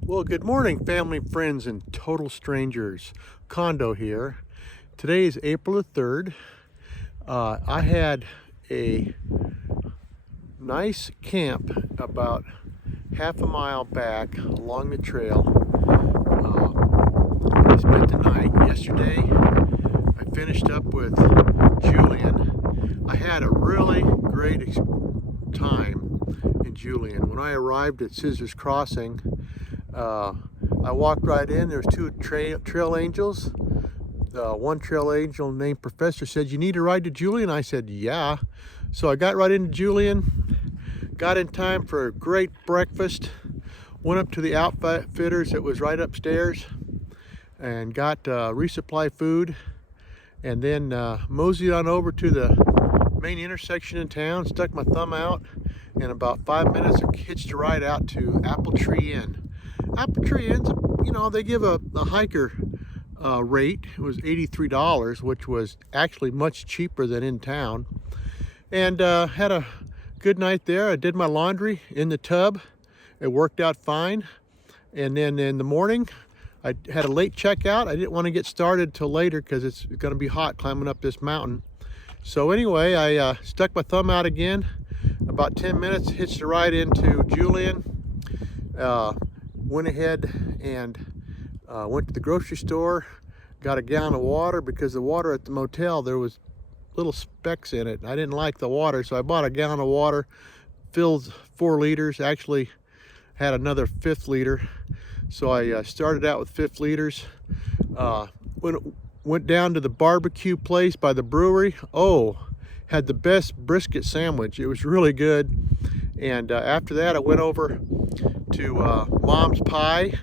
Well, good morning, family, friends, and total strangers. Condo here. Today is April the 3rd. I had a nice camp about half a mile back along the trail. I spent the night yesterday. I finished up with Julian. I had a really great time in Julian. When I arrived at Scissors Crossing, I walked right in. There's two trail angels. One trail angel named Professor said, "You need a ride to Julian?" I said, "Yeah." So I got right into Julian, got in time for a great breakfast, went up to the outfitters that was right upstairs and got resupply food, and then moseyed on over to the main intersection in town, stuck my thumb out, and about 5 minutes I hitched a ride out to Apple Tree Inn. Apple Tree Inn's, they give a hiker rate. It was $83, which was actually much cheaper than in town. And had a good night there. I did my laundry in the tub. It worked out fine. And then in the morning, I had a late checkout. I didn't want to get started till later because it's going to be hot climbing up this mountain. So anyway, I stuck my thumb out again. About 10 minutes, hitched a ride into Julian. Went ahead and went to the grocery store, got a gallon of water because the water at the motel, there was little specks in it. I didn't like the water, so I bought a gallon of water, filled 4 liters, actually had another 5th liter. So I started out with 5 liters. Went down to the barbecue place by the brewery. Oh, had the best brisket sandwich. It was really good. And after that, I went over to Mom's Pie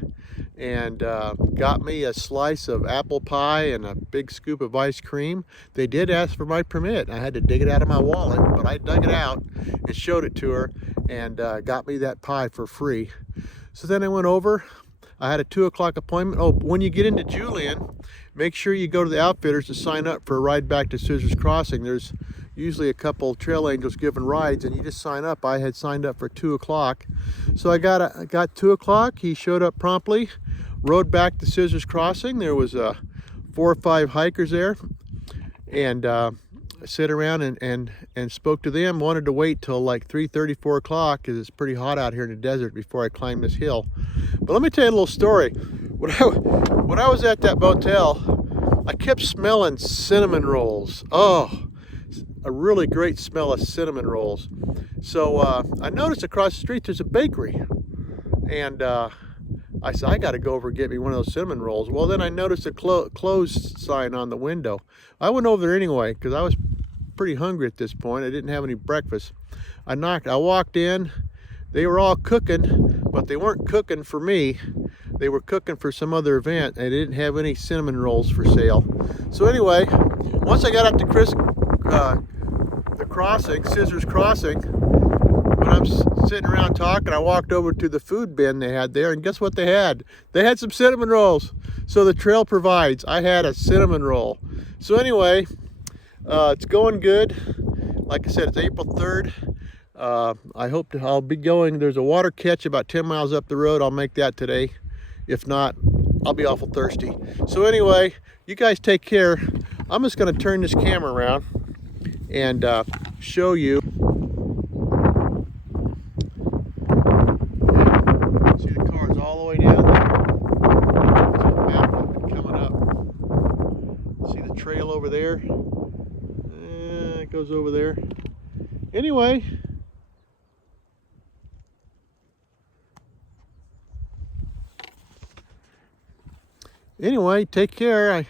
and got me a slice of apple pie and a big scoop of ice cream. They did ask for my permit. I had to dig it out of my wallet, but I dug it out and showed it to her and got me that pie for free. So then I went over. I had a 2 o'clock appointment. Oh, when you get into Julian, make sure you go to the outfitters to sign up for a ride back to Scissors Crossing. There's usually a couple trail angels giving rides, and you just sign up. I had signed up for 2 o'clock. So I got 2 o'clock. He showed up promptly, rode back to Scissors Crossing. There was 4 or 5 hikers there, and I sat around and spoke to them. Wanted to wait till like 3:30, 4 o'clock because it's pretty hot out here in the desert before I climb this hill. But let me tell you a little story. When I was at that motel, I kept smelling cinnamon rolls. Oh, a really great smell of cinnamon rolls. So I noticed across the street there's a bakery, and I said, I got to go over and get me one of those cinnamon rolls. Well, then I noticed a closed sign on the window. I went over there anyway because I was pretty hungry at this point. I didn't have any breakfast. I walked in. They were all cooking, but they weren't cooking for me. They were cooking for some other event, and they didn't have any cinnamon rolls for sale. So anyway, once I got up to the crossing, Scissors Crossing, when I'm sitting around talking, I walked over to the food bin they had there, and guess what they had? They had some cinnamon rolls. So the trail provides. I had a cinnamon roll. So anyway, it's going good. Like I said, it's April 3rd. I'll be going. There's a water catch about 10 miles up the road. I'll make that today. If not, I'll be awful thirsty. So anyway, you guys take care. I'm just going to turn this camera around and show you. See the cars all the way down there. See the mountain coming up. See the trail over there? It goes over there. Anyway. Take care.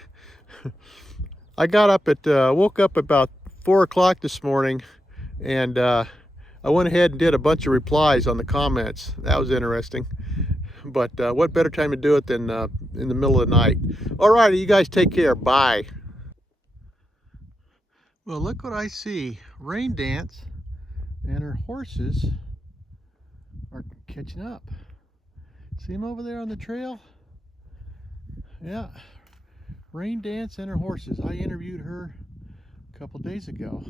I got up at woke up about 4 o'clock this morning, and I went ahead and did a bunch of replies on the comments. That was interesting. But what better time to do it than in the middle of the night? All righty, you guys take care. Bye. Well, look what I see. Rain Dance and her horses are catching up. See them over there on the trail? Yeah, Rain Dance and her horses. I interviewed her a couple days ago.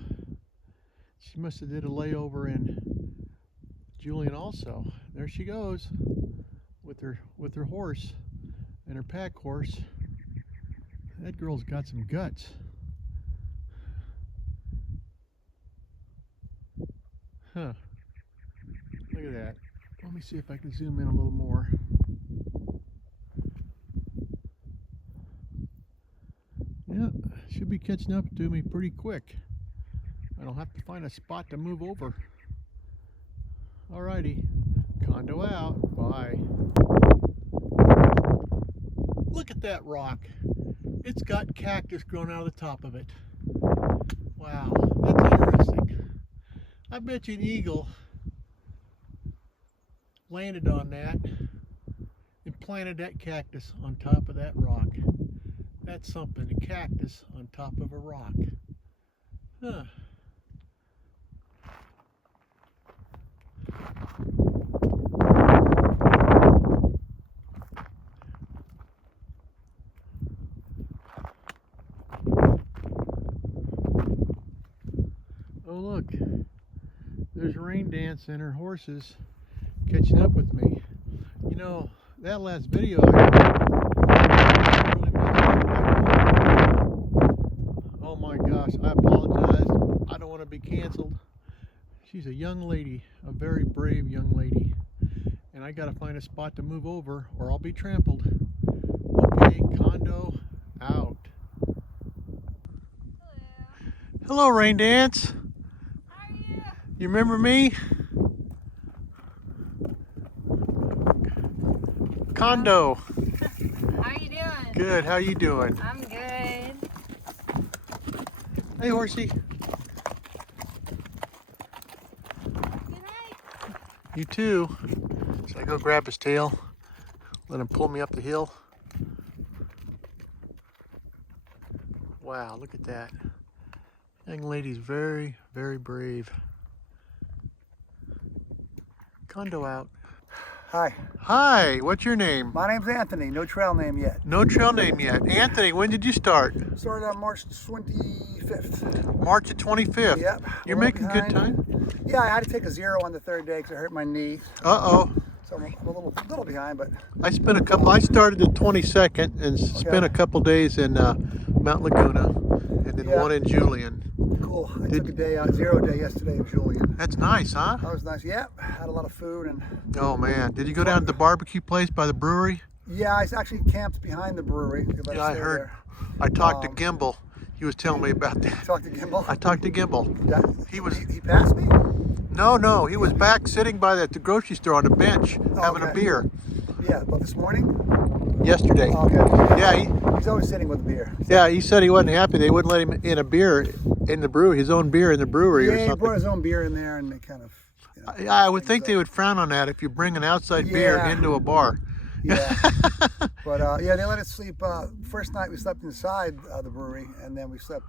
She must have did a layover in Julian also. There she goes. with her horse and her pack horse. That girl's got some guts. Huh. Look at that. Let me see if I can zoom in a little more. Yeah, should be catching up to me pretty quick. I don't have to find a spot to move over. Alrighty, condo out. Bye. Look at that rock. It's got cactus growing out of the top of it. Wow, that's interesting. I bet you an eagle landed on that and planted that cactus on top of that rock. That's something, a cactus on top of a rock. Huh. Oh look, there's Rain Dance and her horses catching up with me. You know, that last video oh my gosh, I apologize. I don't want to be canceled. She's a young lady, a very brave young lady. And I gotta find a spot to move over or I'll be trampled. Okay, condo out. Hello, Rain Dance. How are you? You remember me? Condo. How you doing? Good, how you doing? I'm good. Hey, horsey. Good night. You too. Should I go grab his tail? Let him pull me up the hill? Wow, look at that. Young lady's very, very brave. Condo out. Hi, Hi, what's your name? my name's Anthony. No trail name yet. No trail name yet. Anthony, when did you start? Started on March 25th. March the 25th. Yep. You're a little making good behind. time? Yeah, I had to take a 0 on the 3rd day because I hurt my knee. Uh-oh. So I'm a little behind, but I started the 22nd and spent a couple days in Mount Laguna and then Yeah. one in Julian. cool. I took a day out, 0 day yesterday in Julian. That's nice, huh? That was nice. Yeah, had a lot of food and Oh man, did you go down to the barbecue place by the brewery? yeah, I actually camped behind the brewery. They let us Yeah, I stay heard. there. I talked to Gimbal. He was telling me about that. Talked to Gimbal. I talked to Gimbal. He was He passed me. no, he was back sitting by the grocery store on a bench having a okay. beer Yeah, but this morning. yesterday. Okay. Yeah, He's always sitting with a beer. he said he wasn't happy. They wouldn't let him in a beer in the brewery, his own beer in the brewery or Yeah, he something. brought his own beer in there, and they kind of. You know, I would think they would frown on that if you bring an outside beer Yeah. into a bar. Yeah. But yeah, they let us sleep. First night we slept inside the brewery, and then we slept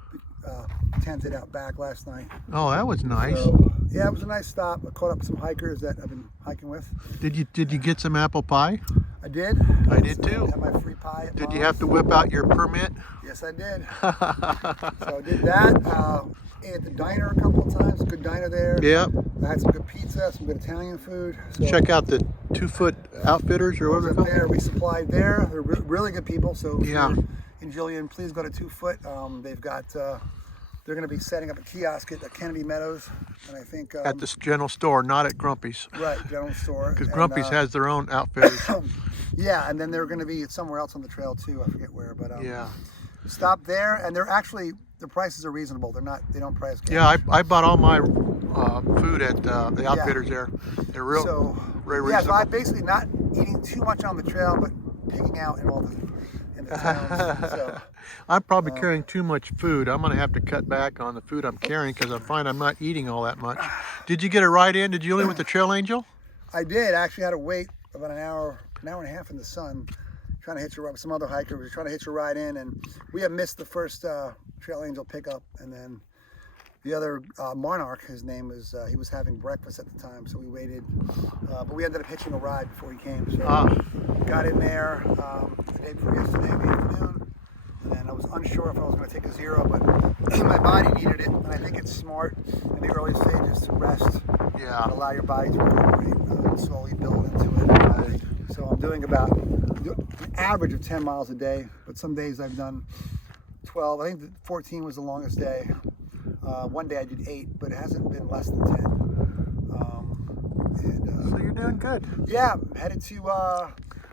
tented out back last night. Oh, that was nice. So, yeah, it was a nice stop. I caught up with some hikers that I've been hiking with. Did you get some apple pie? I did. I did too. Had my free pie. At Did you Mom's. have to whip out your permit? Yes, I did. So I did that. Ate at the diner a couple of times. Good diner there. Yep. I had some good pizza, some good Italian food. So Check out the 2 Foot Outfitters or I was whatever up they're called. there, resupplied there. They're really good people. So if Yeah. you're in Julian, please go to 2 Foot. They've got. They're going to be setting up a kiosk at Kennedy Meadows, and I think At the general store, not at Grumpy's. right general store. Because And, Grumpy's has their own outfitters. yeah, and then they're going to be somewhere else on the trail too. I forget where, but Yeah. stop there, and they're actually the prices are reasonable. They don't price cash. Yeah, I bought all my food at the outfitters there. They're real, So very yeah, reasonable. so I'm basically not eating too much on the trail, but picking out in the towns. So. I'm probably carrying too much food. I'm going to have to cut back on the food I'm carrying because I find I'm not eating all that much. Did you get a ride in to Julian with the Trail Angel? I did. I actually had to wait about an hour and a half in the sun, trying to hitch a ride with some other hiker. We were trying to hitch a ride in, and we had missed the first Trail Angel pickup, and then the other Monarch, his name was, he was having breakfast at the time, so we waited. But we ended up hitching a ride before he came. So got in there the day before yesterday in the afternoon. And then I was unsure if I was going to take a 0, but my body needed it, and I think it's smart in the early stages to rest and allow your body to recuperate and slowly build into it. So I'm doing about an average of 10 miles a day, but some days I've done 12. I think 14 was the longest day. One day I did 8, but it hasn't been less than 10. So you're doing good. Yeah, I'm headed to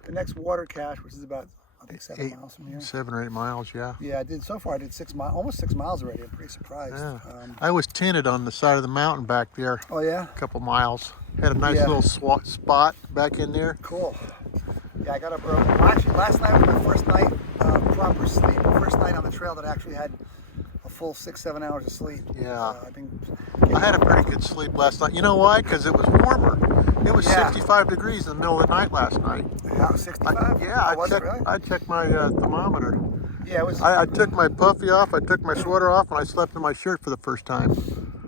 the next water cache, which is about, I think, 7 miles from here. 7 or 8 miles, yeah. Yeah, I did 6 miles, almost 6 miles already. I'm pretty surprised. Yeah. I was tinted on the side of the mountain back there. Oh yeah? A couple miles. Had a nice Yeah. little spot back in there. Cool. Yeah, I got up early. Actually, last night was my first night proper sleep. The first night on the trail that I actually had a full 6-7 hours of sleep. Yeah. I I had a pretty good sleep last night. You know why? Because it was warmer. It was 65 degrees in the middle of the night last night. Yeah, 65? I checked my thermometer. Yeah, it was. I took my puffy off, I took my sweater off, and I slept in my shirt for the first time.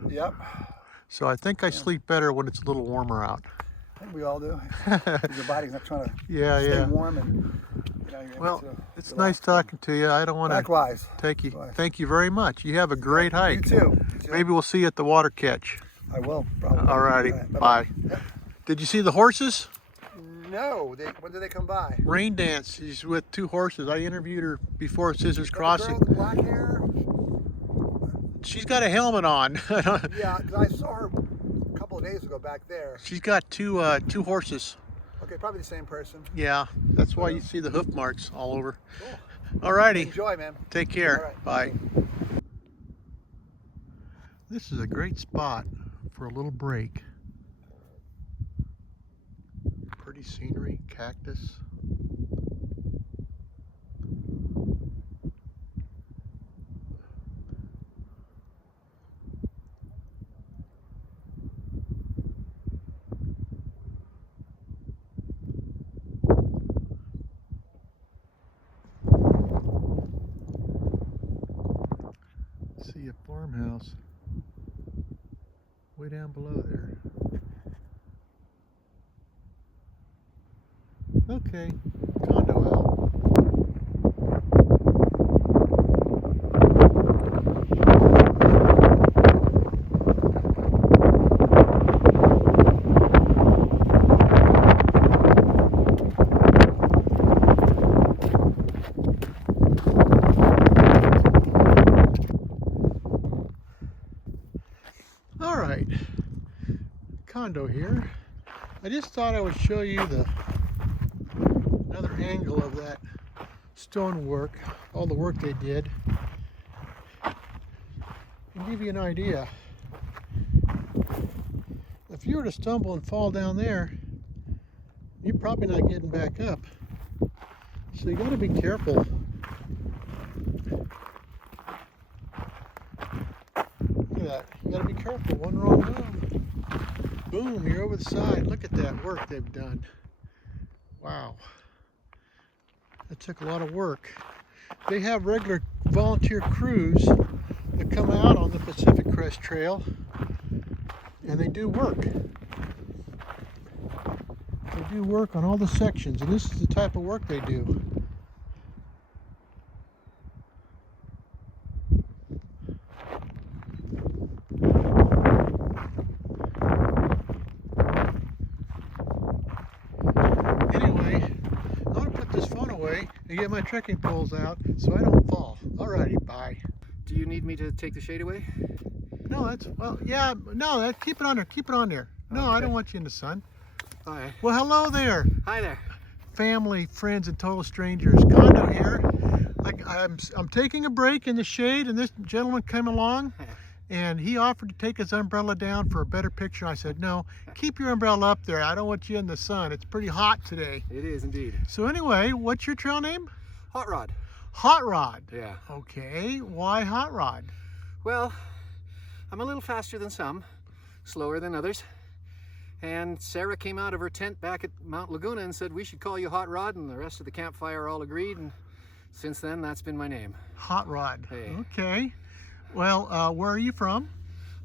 Yep. So I think I sleep better when it's a little warmer out. I think we all do. 'Cause your body's not trying to stay warm, and you're well, able to it's relax. nice talking to you. I don't want to Likewise. take you. Likewise. Thank you very much. You have a great hike. You too. Maybe we'll see you at the water catch. I will, probably. All righty. All right, Bye. Yep. Did you see the horses? No. When did they come by? Rain Dance. She's with 2 horses. I interviewed her before Scissors The girl Crossing. with the black hair? She's got a helmet on. Yeah, because I saw her a couple of days ago back there. She's got two horses. Okay, probably the same person. Yeah, that's why you see the hoof marks all over. Cool. All righty. Enjoy, man. Take care. All right. Bye. This is a great spot for a little break. Pretty scenery, cactus. See a farmhouse way down below there. Okay, condo out. All right, condo here. I just thought I would show you another angle of that stonework, all the work they did, and give you an idea. If you were to stumble and fall down there, you're probably not getting back up. So you got to be careful. Look at that. You got to be careful. One wrong move. Boom, you're over the side. Look at that work they've done. Wow. That took a lot of work. They have regular volunteer crews that come out on the Pacific Crest Trail, and they do work. They do work on all the sections, and this is the type of work they do. Anyway, I'm gonna put this phone away and get my trekking poles out so I don't fall. Alrighty, bye. Do you need me to take the shade away? No, that's, well, yeah, no, keep it on there, keep it on there. No, I don't want you in the sun. All right. Well, hello there, Hi there. family, friends, and total strangers. Condo here. I'm taking a break in the shade, and this gentleman came along, and he offered to take his umbrella down for a better picture. I said, no, keep your umbrella up there. I don't want you in the sun. It's pretty hot today. It is indeed. So anyway, what's your trail name? Hot Rod. Hot Rod. Yeah. Okay, why Hot Rod? Well, I'm a little faster than some, slower than others. And Sarah came out of her tent back at Mount Laguna and said, we should call you Hot Rod, and the rest of the campfire all agreed, and since then, that's been my name. Hot Rod. Hey. Okay. Well, where are you from?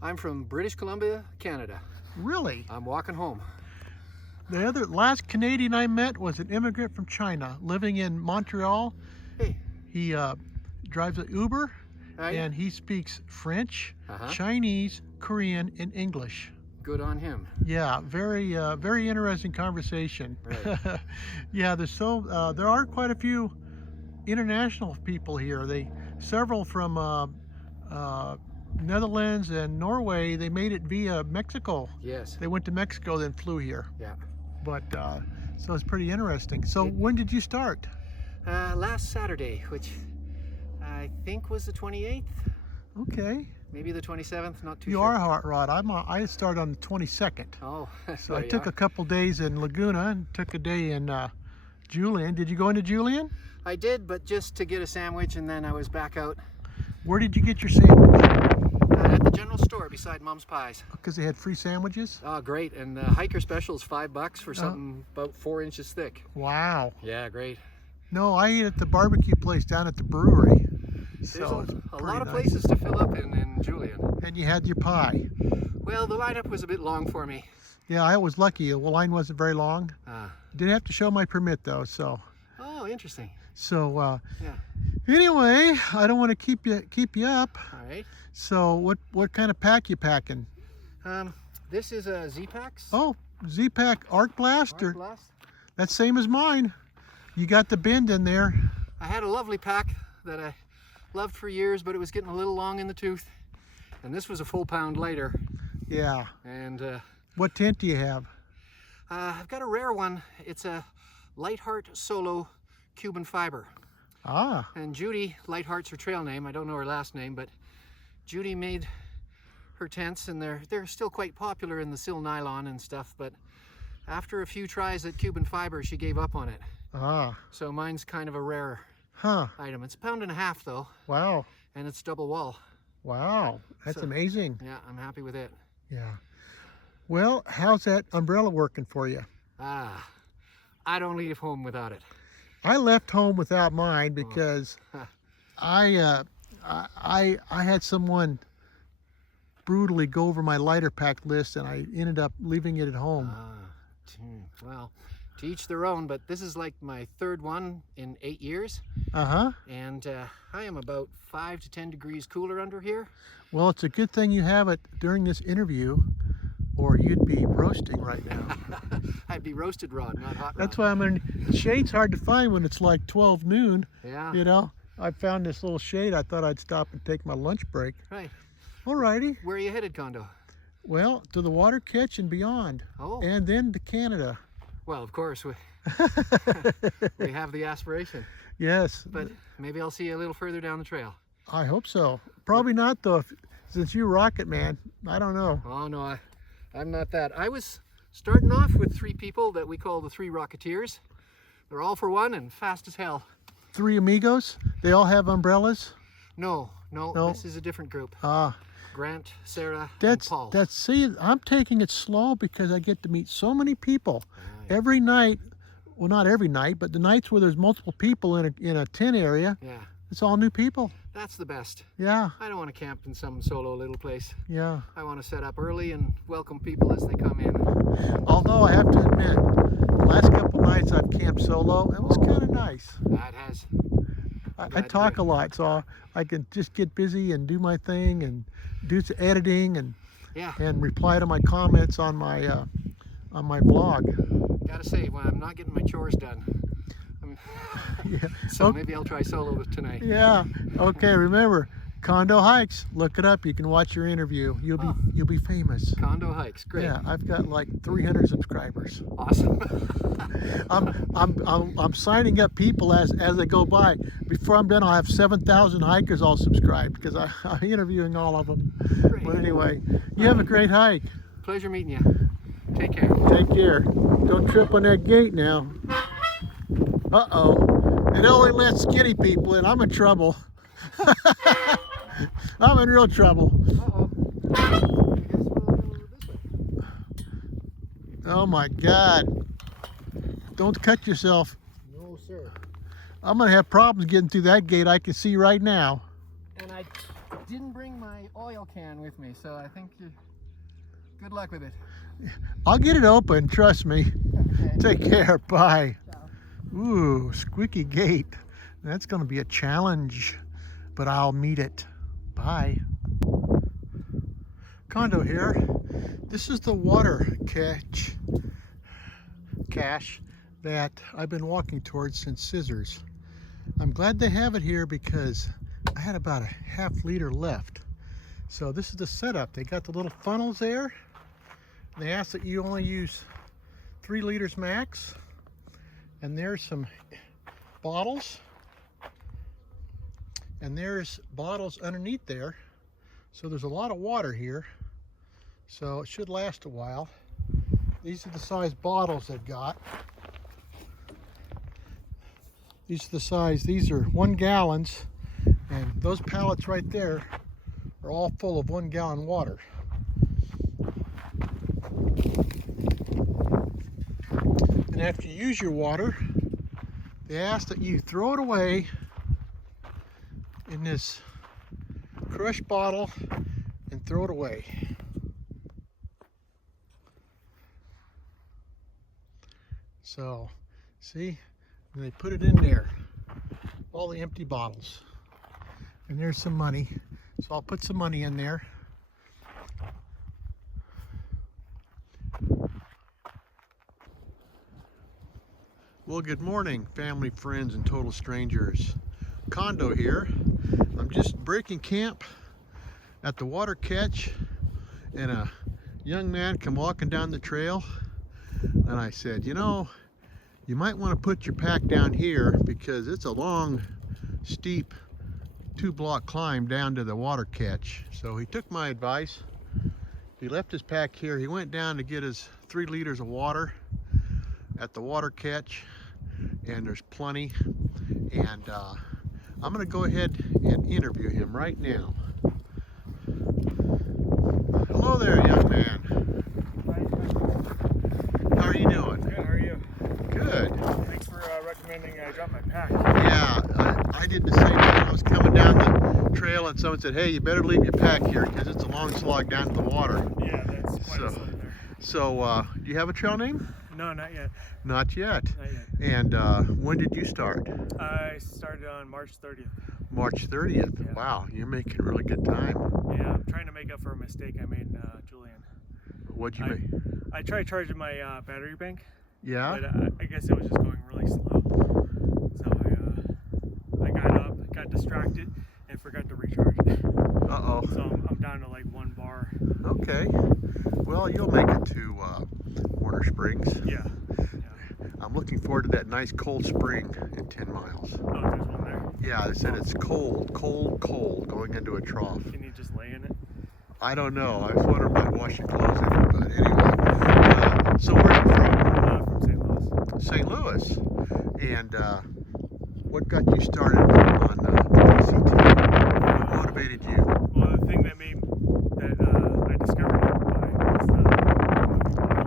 I'm from British Columbia, Canada. Really? I'm walking home. The last Canadian I met was an immigrant from China living in Montreal. Hey. He drives an Uber, Right? and he speaks French, Uh-huh. Chinese, Korean, and English. good on him. Yeah, very interesting conversation. Right. Yeah, there are quite a few international people here. Several from Netherlands and Norway. They made it via Mexico. Yes. They went to Mexico, then flew here. Yeah. But so it's pretty interesting. So when did you start? Last Saturday, which I think was the 28th, Okay. maybe the 27th, not too You sure. are a hot rod. I started on the 22nd. Oh, So I took a couple days in Laguna and took a day in Julian. Did you go into Julian? I did, but just to get a sandwich, and then I was back out Where did you get your sandwich? at the general store beside Mom's Pies. Because they had free sandwiches? Oh, great. And the hiker special is $5 for something about 4 inches thick. Wow. Yeah, great. No, I ate at the barbecue place down at the brewery. There's So it's a pretty lot of nice. places to fill up in Julian. And you had your pie. Well, the lineup was a bit long for me. Yeah, I was lucky. The line wasn't very long. Ah. Didn't have to show my permit though. Oh, interesting. So Yeah. anyway, I don't want to keep you up. All right. So what kind of pack you packing? This is a Z-Pax. Oh, Z-Pack Arc Blast, Arc or Blast. that's same as mine. You got the bend in there. I had a lovely pack that I loved for years, but it was getting a little long in the tooth. And this was a full pound lighter. Yeah. And What tent do you have? I've got a rare one. It's a Lightheart Solo Cuban fiber. Ah, And Judy, Lightheart's her trail name. I don't know her last name, but Judy made her tents, and they're still quite popular in the sil nylon and stuff. But after a few tries at Cuban fiber, she gave up on it. ah, So mine's kind of a rare huh. item. It's 1.5 pounds though, Wow, and it's double wall. wow. That's So- amazing. Yeah, I'm happy with it. Yeah. Well, how's that umbrella working for you? I don't leave home without it. I left home without mine because Huh. I had someone brutally go over my lighter pack list, and I ended up leaving it at home. Well, to each their own, but this is like my third one in 8 years, Uh-huh. and I am about 5 to 10 degrees cooler under here. Well, it's a good thing you have it during this interview, or you'd be roasting right now. I'd be roasted rod, not hot rod. That's why I'm in. Shade's hard to find when it's like 12 noon. Yeah, You know, I found this little shade. I thought I'd stop and take my lunch break. right. Alrighty. Where are you headed, Condo? Well, to the water catch and beyond, Oh, and then to Canada. well, of course, we have the aspiration, Yes, but maybe I'll see you a little further down the trail. I hope so. Probably not though, since you rocket man. I don't know. Oh, no, I'm not that. I was starting off with 3 people that we call the 3 Rocketeers. They're all for one and fast as hell. 3 amigos. They all have umbrellas. No, No. this is a different group. Ah, Grant, Sarah, and that's Paul. see. I'm taking it slow because I get to meet so many people every night. Well, not every night, but the nights where there's multiple people in a tent area, Yeah, it's all new people. that's the best. Yeah, I don't want to camp in some solo little place. yeah. I want to set up early and welcome people as they come in. Although I have to admit, the last couple nights I've camped solo, it was kind of nice. That has. I Glad to talk hear a lot, so I can just get busy and do my thing and do some editing and Yeah, reply to my comments on my blog. gotta say, well, I'm not getting my chores done. Yeah. So Oh. maybe I'll try solo tonight. Yeah. Okay. Remember, Condo Hikes. Look it up. You can watch your interview. You'll be famous. Condo hikes, great. Yeah. I've got like 300 subscribers. Awesome. I'm signing up people as they go by. Before I'm done, I'll have 7,000 hikers all subscribed because I'm interviewing all of them. Great. But anyway, you have a great hike. Pleasure meeting you. Take care. Take care. Don't trip on that gate now. Uh-oh. It only lets skinny people in. I'm in trouble. I'm in real trouble. Uh-oh. I guess we'll go this way. Oh my God. Don't cut yourself. No, sir. I'm gonna have problems getting through that gate. I can see right now. And I didn't bring my oil can with me, so I think you're... Good luck with it. I'll get it open, trust me. Okay. Take care, bye. Ciao. Ooh, squeaky gate. That's gonna be a challenge, but I'll meet it. Bye. Condo here. This is the water cache that I've been walking towards since Scissors. I'm glad they have it here because I had about a ½ liter left. So this is the setup. They got the little funnels there. They ask that you only use 3 liters max. And there's some bottles. And there's bottles underneath there. So there's a lot of water here. So it should last a while. These are the size bottles they've got. These are the size, these are 1 gallons. And those pallets right there are all full of 1 gallon water. And after you use your water, they ask that you throw it away in this crushed bottle and throw it away. So, see, and they put it in there, all the empty bottles. And there's some money, so I'll put some money in there. Well, good morning, family, friends, and total strangers. Condo here. I'm just breaking camp at the water catch, and a young man come walking down the trail, and I said, you know, you might want to put your pack down here because it's a long, steep 2-block climb down to the water catch. So he took my advice. He left his pack here. He went down to get his 3 liters of water at the water catch, and there's plenty. And I'm going to go ahead and interview him right now. Hello there, young man. How are you doing? Good, how are you? Good. Thanks for recommending I drop my pack. Yeah, I did the same thing. I was coming down the trail and someone said, hey, you better leave your pack here because it's a long slog down to the water. Yeah, that's quite a slide there. So, do you have a trail name? No, not yet. Not yet. Not yet. And when did you start? I started on March 30th. March 30th. Yeah. Wow, you're making really good time. Yeah, I'm trying to make up for a mistake I made in Julian. What'd you make? I tried charging my battery bank, Yeah? but I guess it was just going really slow. So I got up, got distracted, and forgot to recharge it. Uh-oh. So I'm down to like 1 bar. Okay. Well, you'll make it to Warner Springs. Yeah. I'm looking forward to that nice cold spring in 10 miles. Oh, there's one there. Yeah, they said it's cold, cold, cold going into a trough. Can you just lay in it? I don't know. I was wondering about washing clothes in it, but anyway. So where are you From St. Louis. from? St. Louis. And what got you started on the PCT? What motivated you? Well, the thing that I discovered it by was the movie.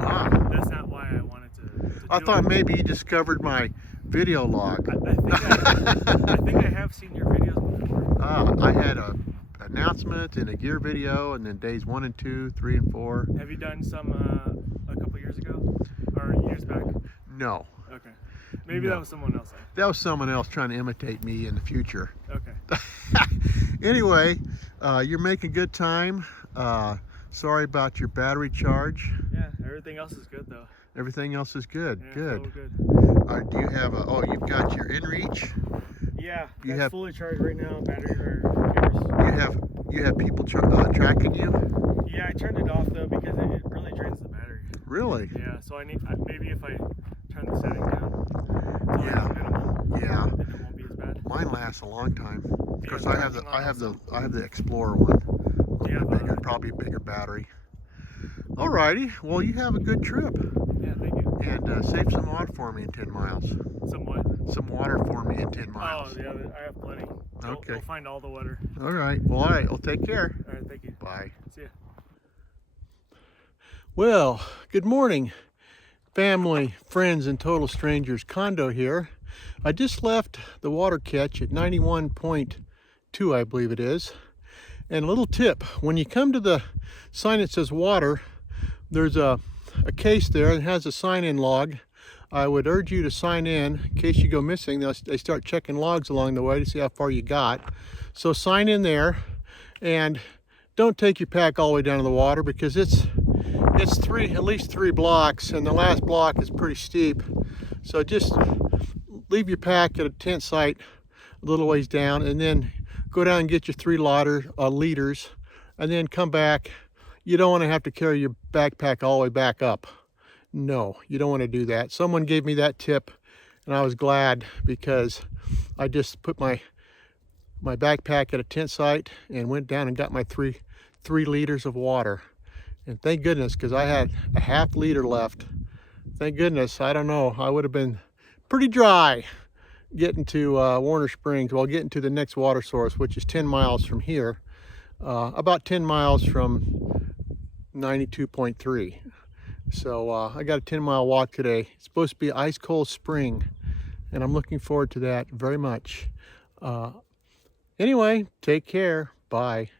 Ah, That's not why I wanted to I do thought it. maybe you discovered my video log. I think I have seen your videos before. I had a announcement and a gear video, and then days 1 and 2, 3 and 4. Have you done some a couple years ago or years back? No, Okay, maybe No. that was someone else. that was someone else trying to imitate me in the future. Okay. Anyway, you're making good time. Sorry about your battery charge. Yeah, everything else is good though. Everything else is good. Yeah, Good. so good. Do you have you've got your inReach? Yeah, You that's have- fully charged right now. Battery or cameras. You have people tracking you? Yeah, I turned it off though because it really drains the battery. Really? Yeah, so maybe if I turn the setting down to Yeah. like minimum, Yeah. then it won't be as bad. Mine lasts a long time. Of Yeah, course, it's I have charging the Explorer one. Yeah, Bigger, probably a bigger battery. Alrighty. Well, you have a good trip, yeah, thank you. and save some water for me in 10 miles. Somewhat. Some water for me in 10 Oh, miles. yeah, I have plenty. Okay. We'll find all the water. All right. Well, all right. Well, take care. All right, thank you. Bye. See ya. Well, good morning, family, friends, and total strangers. Condo here. I just left the water catch at 91.2, I believe it is. And a little tip, when you come to the sign that says water, there's a case there that has a sign-in log. I would urge you to sign in case you go missing. They start checking logs along the way to see how far you got. So sign in there, and don't take your pack all the way down to the water, because it's at least three blocks, and the last block is pretty steep. So just leave your pack at a tent site a little ways down, and then go down and get your 3 liters, and then come back. You don't want to have to carry your backpack all the way back up. No, you don't want to do that. Someone gave me that tip, and I was glad, because I just put my backpack at a tent site and went down and got my 3 liters of water. And thank goodness, because I had a ½ liter left. Thank goodness. I don't know, I would have been pretty dry getting to Warner Springs, well, getting to the next water source, which is 10 miles from here, about 10 miles from 92.3. So I got a 10-mile walk today. It's supposed to be ice cold spring, and I'm looking forward to that very much. Anyway, take care. Bye.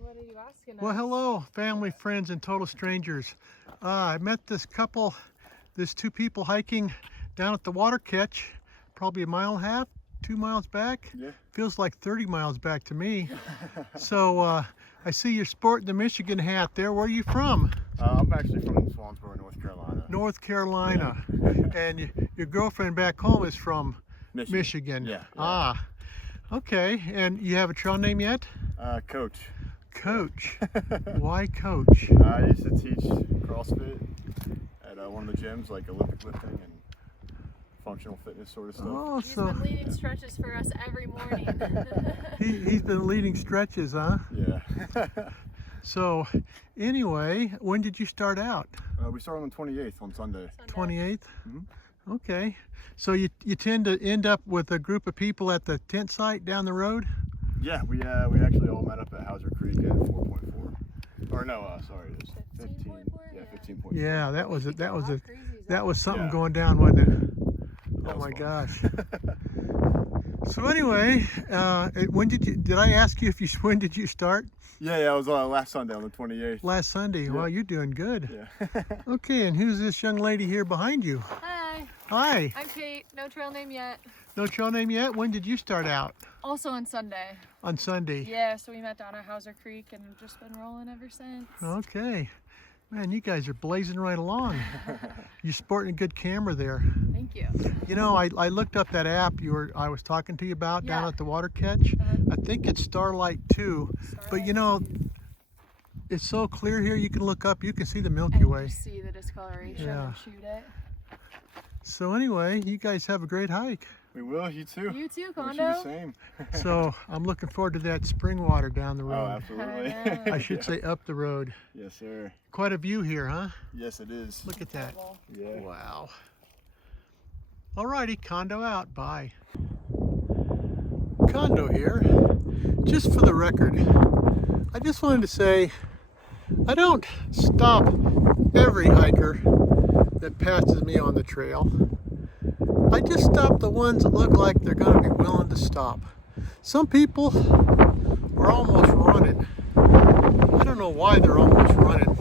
What are you asking us? Well, hello, family, friends, and total strangers. I met this couple, there's 2 people hiking down at the water catch, probably 1.5 miles, 2 miles back. Yeah. Feels like 30 miles back to me. So I see you're sporting the Michigan hat there. Where are you from? I'm actually from Swansboro, North Carolina. North Carolina. And your girlfriend back home is from Michigan. Yeah. Ah, okay. And you have a trail name yet? Coach. Coach. Why Coach? I used to teach CrossFit at one of the gyms, like Olympic lifting and functional fitness sort of stuff. Oh, He's so been leading stretches for us every morning. he's been leading stretches, huh? Yeah. So anyway, when did you start out? We started on the 28th on Sunday. 28th? Mm-hmm. Okay. So you tend to end up with a group of people at the tent site down the road? Yeah, we actually all met up at Hauser Creek at 4.4. Or no, sorry, it was 15. 15.4? Yeah, 15.4. Yeah, that was it. How crazy is That was something Yeah. going down, wasn't it? That Oh was my fun. gosh. So anyway, when did I ask you when did you start? Yeah, it was last Sunday on the 28th. Last Sunday. Yeah. Well, you're doing good. Yeah. Okay, and who's this young lady here behind you? Hi, Hi. I'm Kate. No trail name yet. No trail name yet? When did you start out? Also on Sunday. On Sunday. Yeah, so we met down at Hauser Creek and have just been rolling ever since. Okay. Man, you guys are blazing right along. You're sporting a good camera there. Thank you. You know, I looked up that app I was talking to you about down Yeah. at the water catch. Uh-huh. I think it's Starlight 2. But you know, it's so clear here, you can look up, you can see the Milky And Way. you see the discoloration Yeah. and shoot it. So anyway, you guys have a great hike. We will, you too. You too, Wish you Condo. the same. So I'm looking forward to that spring water down the Oh, road. absolutely. I know. I should say up the road. Yes, sir. Quite a view here, huh? Yes, it is. Look at that. Incredible. Yeah. Wow. Alrighty, Condo out. Bye. Condo here. Just for the record, I just wanted to say I don't stop every hiker that passes me on the trail. I just stop the ones that look like they're going to be willing to stop. Some people are almost running. I don't know why they're almost running.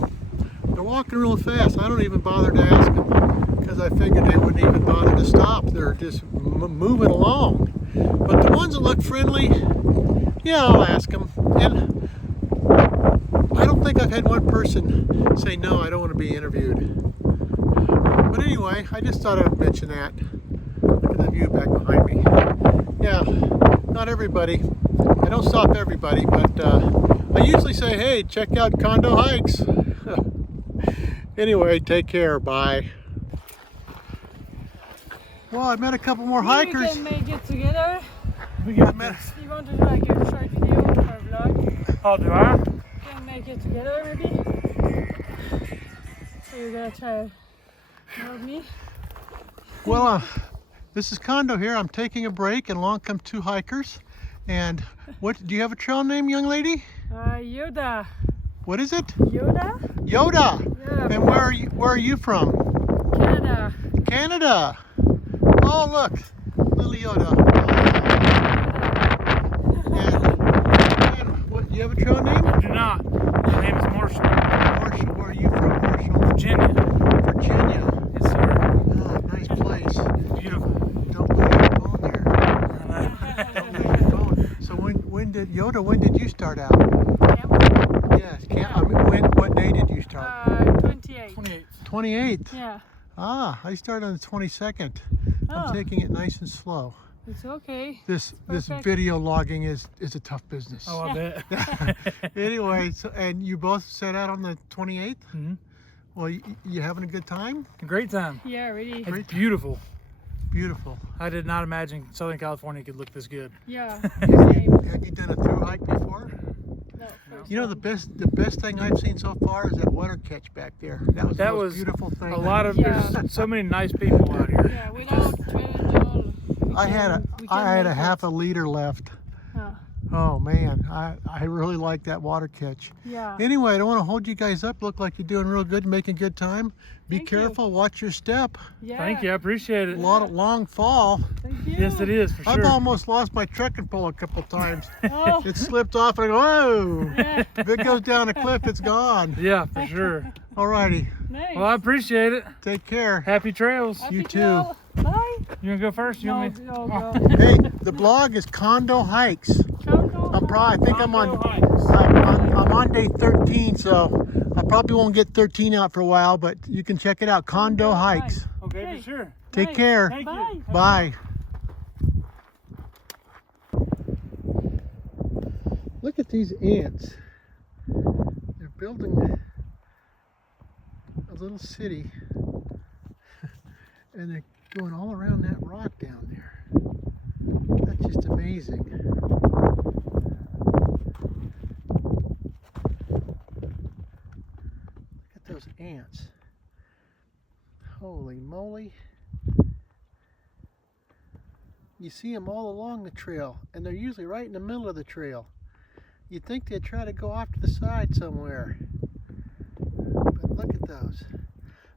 They're walking real fast. I don't even bother to ask them because I figured they wouldn't even bother to stop. They're just moving along. But the ones that look friendly, yeah, I'll ask them. And I don't think I've had one person say, no, I don't want to be interviewed. But anyway, I just thought I would mention that. Look at the view back behind me. Yeah, not everybody. I don't stop everybody, but I usually say, hey, check out Condo Hikes. Anyway, take care. Bye. Well, I met a couple more hikers. We can make it together. We got met- this. You want to do like a short video for a vlog? I'll do that. We can make it together maybe. So you're gonna try to help me? Well, this is Condo here. I'm taking a break, and along come 2 hikers. And what? Do you have a trail name, young lady? Yoda. What is it? Yoda? Yoda. Yeah. And where are you from? Canada. Canada. Oh, look, little Yoda. And what? You have a trail name? I do not. My name is Marshall. Marshall. Where are you from, Marshall? Virginia. Virginia. Yes, sir. Oh, nice place. Beautiful. Don't leave your phone there. Don't leave your phone. So when did you start out? 28. 28. 28th. Yeah. Ah, I started on the 22nd. Oh, I'm taking it nice and slow. it's okay. This Perfect. video logging is a tough business. Oh, I bet. Anyway, so, and you both set out on the 28th? Mhm. Well, you having a good time? Great time. Yeah, really. It's beautiful. Beautiful. I did not imagine Southern California could look this good. Yeah. Have you done a through hike before? No, first You know, the time. best thing I've seen so far is that water catch back there. That was the That most was beautiful thing. A lot of Yeah. there's so many nice people out here. Yeah, without trail, I had a half a liter left. Oh, Oh man, I really like that water catch. yeah. Anyway, I don't want to hold you guys up. Look like you're doing real good, making good time. Be Thank you. careful, watch your step. Yeah. Thank you, I appreciate A it. lot of long fall. Thank you. Yes, it is for I've sure. almost lost my trekking pole a couple times. Oh, It slipped off and I go, whoa. yeah. If it goes down a cliff, it's gone. Yeah, for sure. Alrighty, Nice. Well, I appreciate it. take care. Happy trails. Happy you too. trail. Bye. You wanna go first? You No, want me? no, go. Hey, the blog is Condo Hikes. I think I'm on day 13, so I probably won't get 13 out for a while, but you can check it out. Condo Hikes. Okay, Hey. for sure. Take Nice. care. Thank Bye. you. Bye. Look at these ants. They're building a little city and they're going all around that rock down there. That's just amazing. Look at those ants. Holy moly. You see them all along the trail, and they're usually right in the middle of the trail. You'd think they'd try to go off to the side somewhere. But look at those.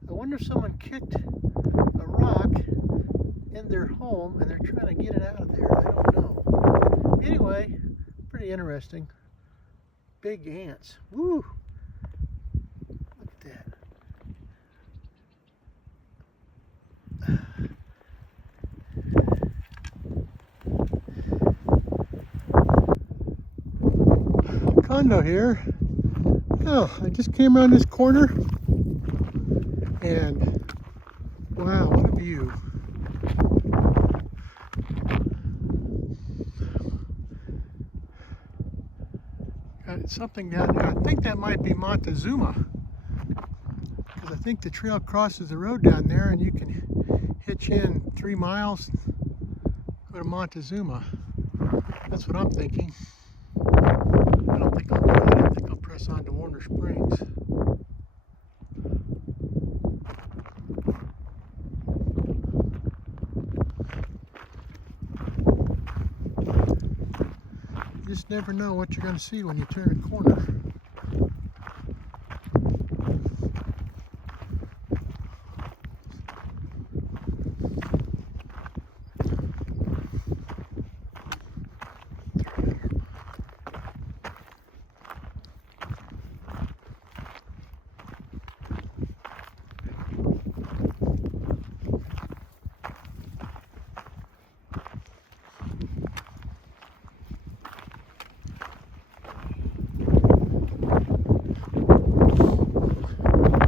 I wonder if someone kicked a rock in their home and they're trying to get it out of there. I don't know. Anyway, pretty interesting. Big ants. Woo! Look at that. Condo here. Oh, I just came around this corner and wow, what a view. Got something down there. I think that might be Montezuma, because I think the trail crosses the road down there and you can hitch in 3 miles, go to Montezuma. That's what I'm thinking. I don't think I'll do that. I think I'll press on to Warner Springs. You just never know what you're going to see when you turn a corner.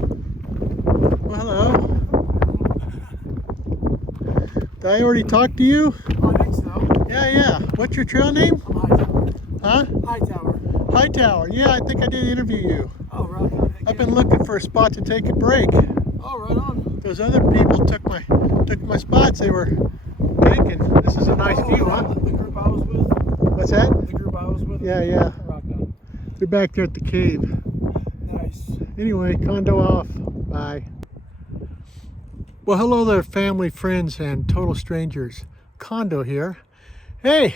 Well, hello. Did I already talk to you? I think so. Yeah. What's your trail name? Huh? Hightower. Hightower. Yeah, I think I did interview you. Oh, right on. I've been looking for a spot to take a break. Oh, right on. Those other people took my spots. They were thinking, this is a nice view, huh? The group I was with. What's that? The group I was with. Yeah. Rock on. They're back there at the cave. Nice. Anyway, condo off. Bye. Well, hello there, family, friends, and total strangers. Condo here. Hey,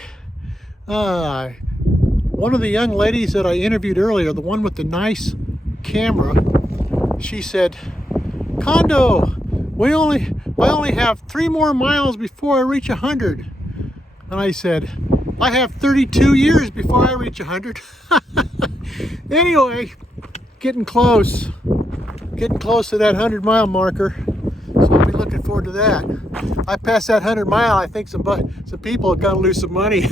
one of the young ladies that I interviewed earlier, the one with the nice camera, she said, Condo, I only have 3 more miles before I reach 100. And I said, I have 32 years before I reach 100. Anyway, getting close to that 100-mile marker. So I'll be looking forward to that. I passed that 100-mile, I think some people have got to lose some money.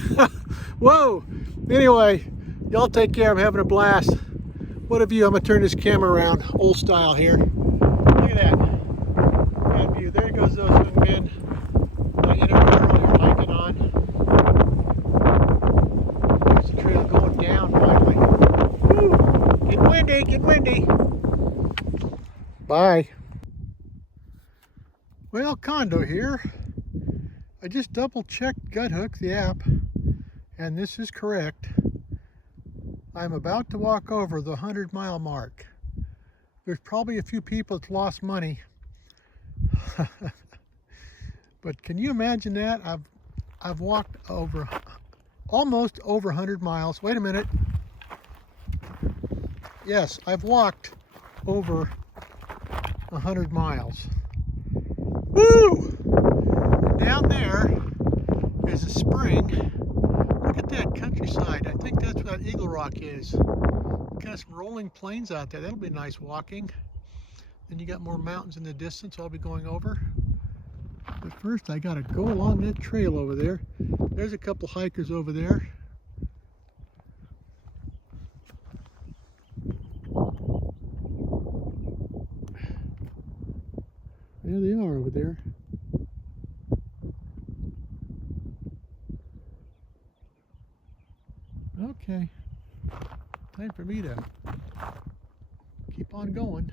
Whoa! Anyway, y'all take care. I'm having a blast. What a view. I'm gonna turn this camera around, old style here. Look at that. That view. There goes those young men I interviewed earlier hiking on. There's the trail going down finally. Woo! Get windy, get windy. Bye. Well, Condo here. I just double checked Guthook, the app, and this is correct. I'm about to walk over the 100-mile mark. There's probably a few people that lost money. But can you imagine that? I've walked over almost over 100 miles. Wait a minute. Yes, I've walked over 100 miles. Woo! Down there is a spring. Look at that countryside. I think that's what Eagle Rock is. Kind of some rolling plains out there. That'll be nice walking. Then you got more mountains in the distance I'll be going over. But first I gotta go along that trail over there. There's a couple hikers over there. There they are over there. Okay, time for me to keep on going.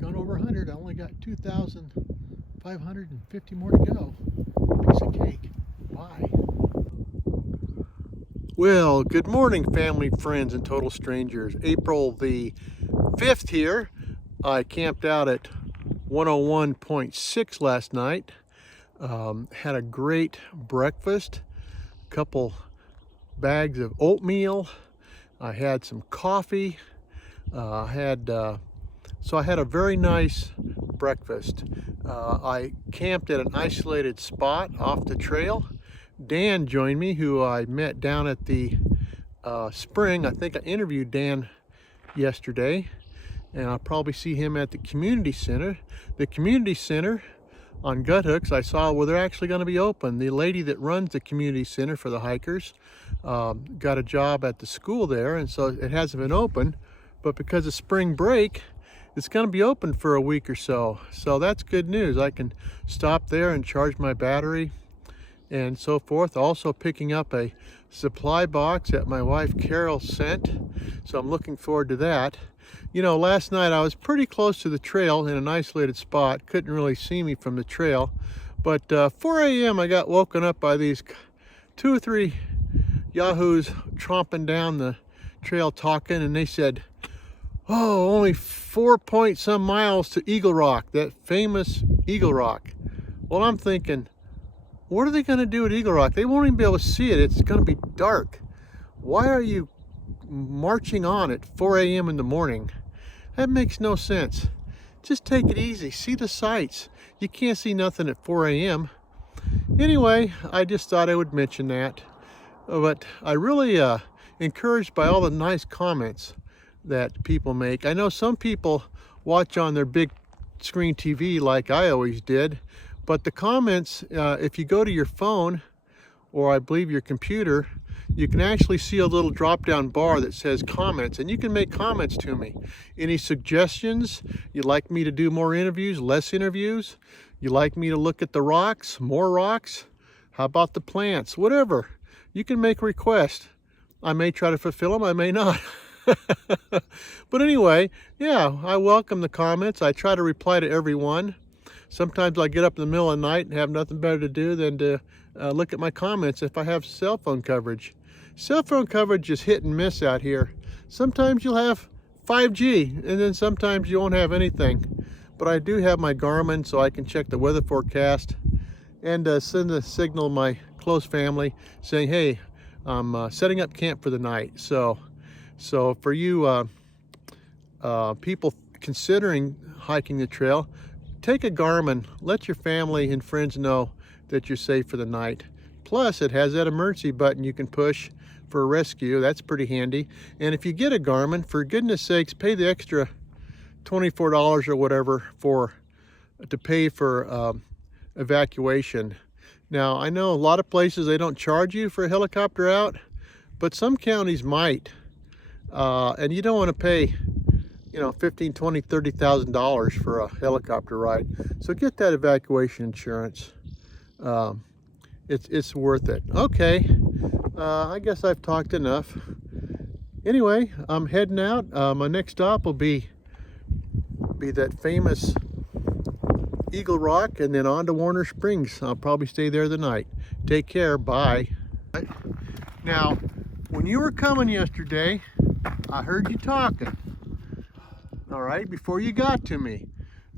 Gone over 100. I only got 2,550 more to go. Piece of cake. Bye. Well, good morning, family, friends, and total strangers. April the 5th here. I camped out at 101.6 last night. Had a great breakfast. Couple bags of oatmeal. I had some coffee. So I had a very nice breakfast. I camped at an isolated spot off the trail. Dan joined me, who I met down at the spring. I think I interviewed Dan yesterday, and I'll probably see him at the community center. The community center on Guthooks, I saw where they're actually going to be open. The lady that runs the community center for the hikers got a job at the school there, and so it hasn't been open. But because of spring break, it's going to be open for a week or so. So that's good news. I can stop there and charge my battery and so forth. Also picking up a supply box that my wife Carol sent. So I'm looking forward to that. You know, last night I was pretty close to the trail in an isolated spot. Couldn't really see me from the trail. But 4 a.m. I got woken up by these 2 or 3 yahoos tromping down the trail talking, and they said, oh, only 4 point some miles to Eagle Rock, that famous Eagle Rock. Well, I'm thinking, what are they going to do at Eagle Rock? They won't even be able to see it. It's going to be dark. Why are you marching on at 4 a.m. in the morning? That makes no sense. Just take it easy. See the sights. You can't see nothing at 4 a.m. Anyway, I just thought I would mention that. But I really encouraged by all the nice comments that people make. I know some people watch on their big screen TV like I always did, but the comments, if you go to your phone or I believe your computer, you can actually see a little drop down bar that says comments, and you can make comments to me. Any suggestions? You'd like me to do more interviews, less interviews? You like me to look at the rocks, more rocks? How about the plants? Whatever. You can make requests. I may try to fulfill them, I may not. But anyway, yeah, I welcome the comments. I try to reply to everyone. Sometimes I get up in the middle of the night and have nothing better to do than to look at my comments if I have cell phone coverage. Cell phone coverage is hit and miss out here. Sometimes you'll have 5G, and then sometimes you won't have anything. But I do have my Garmin, so I can check the weather forecast and send a signal to my close family saying, hey, I'm setting up camp for the night. So for you people considering hiking the trail, take a Garmin. Let your family and friends know that you're safe for the night. Plus, it has that emergency button you can push for a rescue. That's pretty handy. And if you get a Garmin, for goodness sakes, pay the extra $24 or whatever to pay for evacuation. Now, I know a lot of places they don't charge you for a helicopter out, but some counties might. And you don't want to pay you know, $15,000, $20,000, $30,000 for a helicopter ride. So get that evacuation insurance. It's worth it. Okay, I guess I've talked enough. Anyway, I'm heading out. My next stop will be that famous Eagle Rock, and then on to Warner Springs. I'll probably stay there the night. Take care. Bye. Now, when you were coming yesterday, I heard you talking. All right, before you got to me.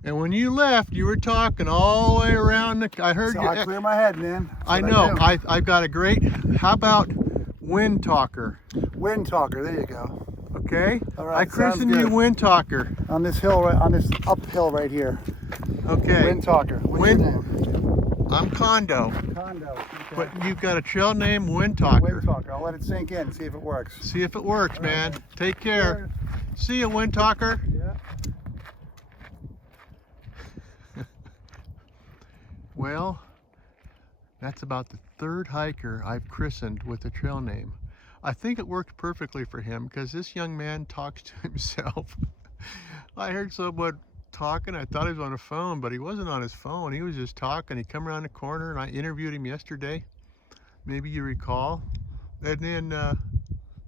And when you left, you were talking all the way around the. I heard So you. I clear my head, man. That's I what know. do. I've got a great. How about Wind Talker? Wind talker. There you go. Okay. All right, I christened sounds you good. Wind Talker. On this hill, on this uphill right here. Okay. Wind talker. What's Wind- your name? I'm Condo, Condo. Okay. but you've got a trail name Wind Talker. Wind talker. I'll let it sink in. See if it works. See if it works, All right, man. man. Take care. See you, Wind Talker. Yeah. Well, that's about the third hiker I've christened with a trail name. I think it worked perfectly for him because this young man talks to himself. I heard someone talking. I thought he was on the phone, but he wasn't on his phone. He was just talking. He come around the corner, and I interviewed him yesterday. Maybe you recall. And then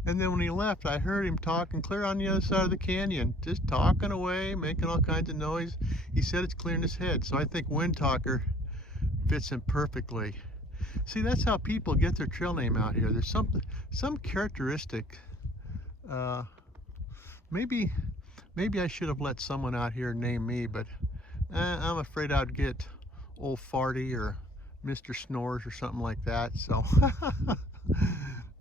when he left, I heard him talking clear on the other side of the canyon, just talking away, making all kinds of noise. He said it's clearing his head, so I think Wind Talker fits him perfectly. See, that's how people get their trail name out here. There's some characteristic. Maybe I should have let someone out here name me, but I'm afraid I'd get Old Farty or Mr. Snores or something like that. So